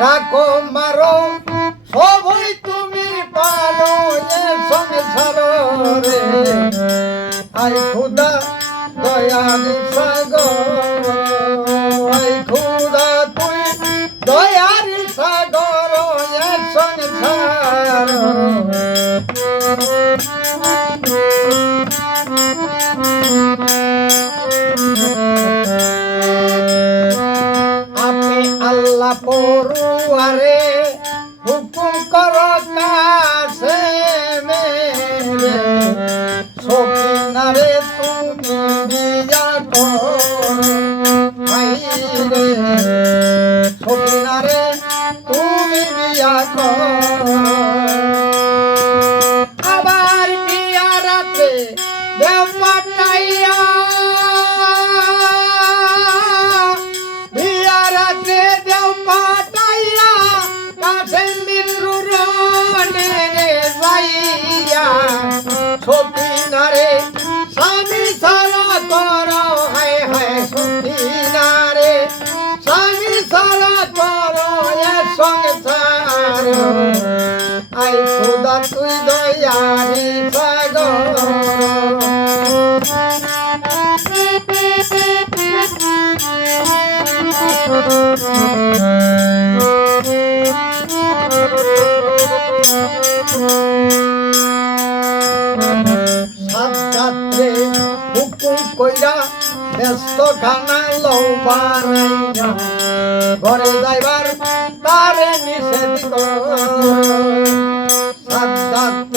পারো সবই তুমি পালো এ সংসার রে আই খুদা দয়ার সাগর আই খুদা por খুদা তুই দয়ারি সাগর সাতটাতে হুকুম কইরা ঘরে যাইবার তারে নিষেধ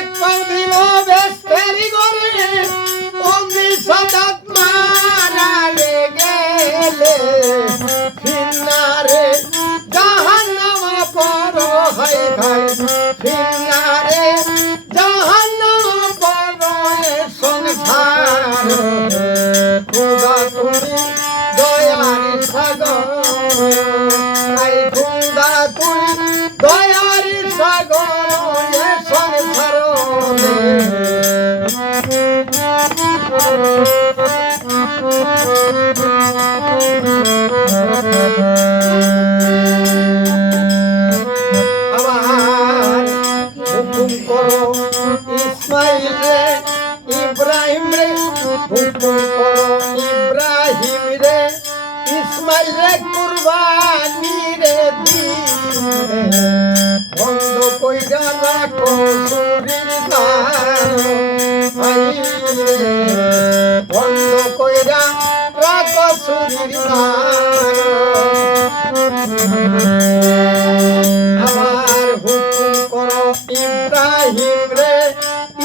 এক পাও দিল ব্যস্তেরি ঘরে অমৃত সদাত মারা গেলে ফিন্নারে জাহান্নামা পর হাই হাই ফিন্নারে জাহান্নামা পর সংসার খোদা তুমি দয়ার সাগর ইসমাইল রে কুরবানি রে বন্ধ কইরা রাখো সুরির বন্ধ কইরা রাখো সুরির আমার হুকুম করো ইব্রাহিম রে,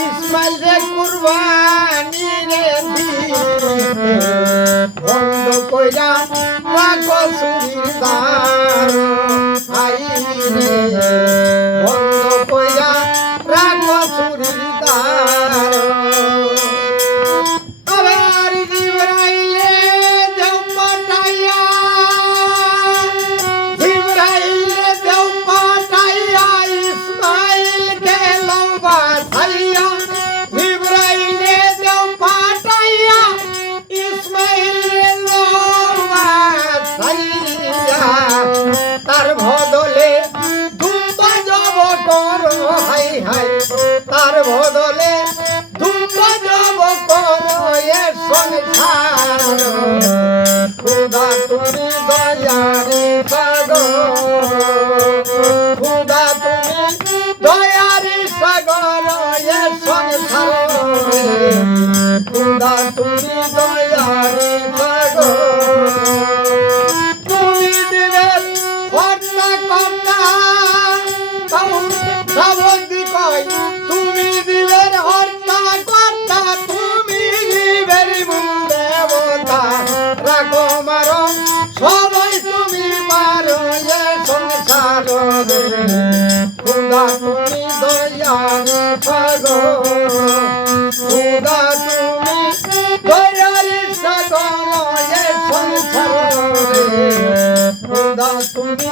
ইসমাইল রে কুরবানি রে বন্ধ কইরা বদলে দুঃখ এ সংসার। খুদা, তুমি দয়ারে সাগর। খুদা, তুমি দয়ারে সাগর সংসার। খুদা, তুমি খোদা তুমি দয়াল সাগর খোদা তুমি দয়াল সাগর সংসার। খোদা তুমি